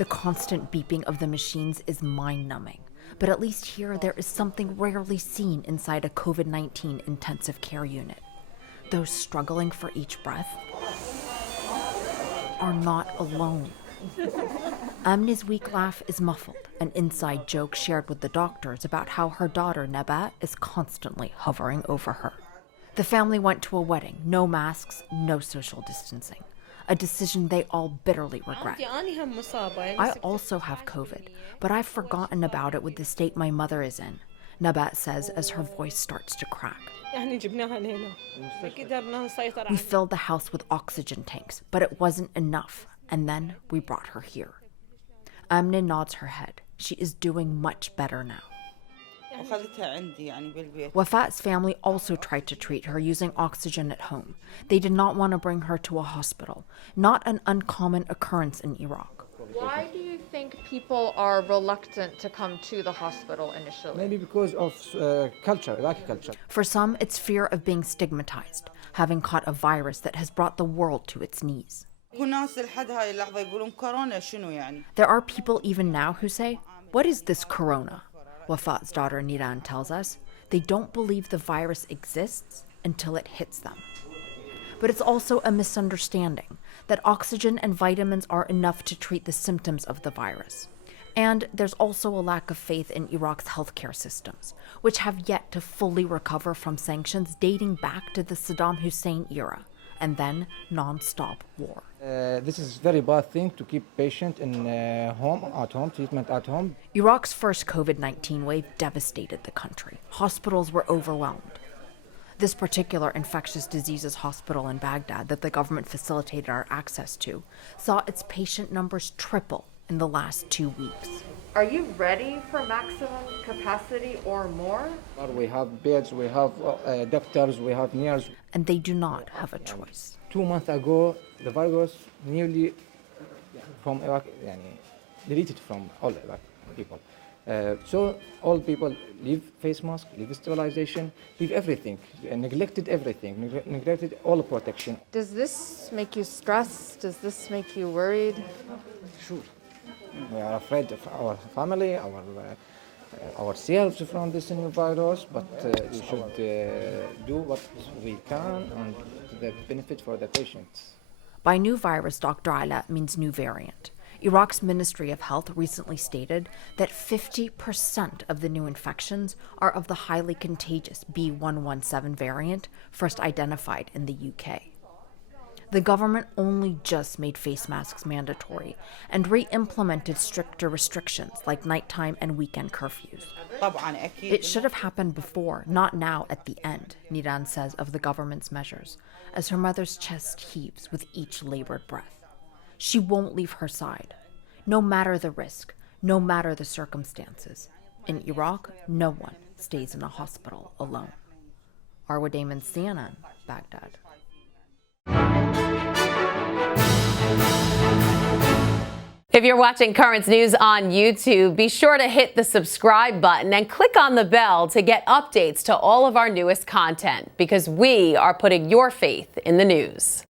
The constant beeping of the machines is mind-numbing. But at least here, there is something rarely seen inside a COVID-19 intensive care unit. Those struggling for each breath are not alone. Amne's weak laugh is muffled, an inside joke shared with the doctors about how her daughter, Nabat, is constantly hovering over her. The family went to a wedding, no masks, no social distancing. A decision they all bitterly regret. I also have COVID, but I've forgotten about it with the state my mother is in, Nabat says as her voice starts to crack. We filled the house with oxygen tanks, but it wasn't enough, and then we brought her here. Amne nods her head. She is doing much better now. Wafat's family also tried to treat her using oxygen at home. They did not want to bring her to a hospital, not an uncommon occurrence in Iraq. Why do you think people are reluctant to come to the hospital initially? Maybe because of culture, Iraqi culture. For some, it's fear of being stigmatized, having caught a virus that has brought the world to its knees. There are people even now who say, "What is this corona?" Wafat's daughter Niran tells us they don't believe the virus exists until it hits them. But it's also a misunderstanding that oxygen and vitamins are enough to treat the symptoms of the virus. And there's also a lack of faith in Iraq's healthcare systems, which have yet to fully recover from sanctions dating back to the Saddam Hussein era, and then non-stop war. This is a very bad thing to keep patient in at home, treatment at home. Iraq's first COVID-19 wave devastated the country. Hospitals were overwhelmed. This particular infectious diseases hospital in Baghdad that the government facilitated our access to saw its patient numbers triple in the last 2 weeks. Are you ready for maximum capacity or more? We have beds, we have doctors, we have nurses. And they do not have a choice. 2 months ago, the virus nearly from Iraq, deleted from all Iraq people. So all people leave face mask, leave sterilization, leave everything, neglected everything, neglected all protection. Does this make you stressed? Does this make you worried? Sure. We are afraid of our family, ourselves from this new virus, but we should do what we can and the benefit for the patients. By new virus, Dr. Ala means new variant. Iraq's Ministry of Health recently stated that 50% of the new infections are of the highly contagious B.1.1.7 variant first identified in the UK. The government only just made face masks mandatory and re-implemented stricter restrictions like nighttime and weekend curfews. It should have happened before, not now at the end, Niran says of the government's measures, as her mother's chest heaves with each labored breath. She won't leave her side, no matter the risk, no matter the circumstances. In Iraq, no one stays in a hospital alone. Arwa Damon, CNN, Baghdad. If you're watching Currents News on YouTube, be sure to hit the subscribe button and click on the bell to get updates to all of our newest content, because we are putting your faith in the news.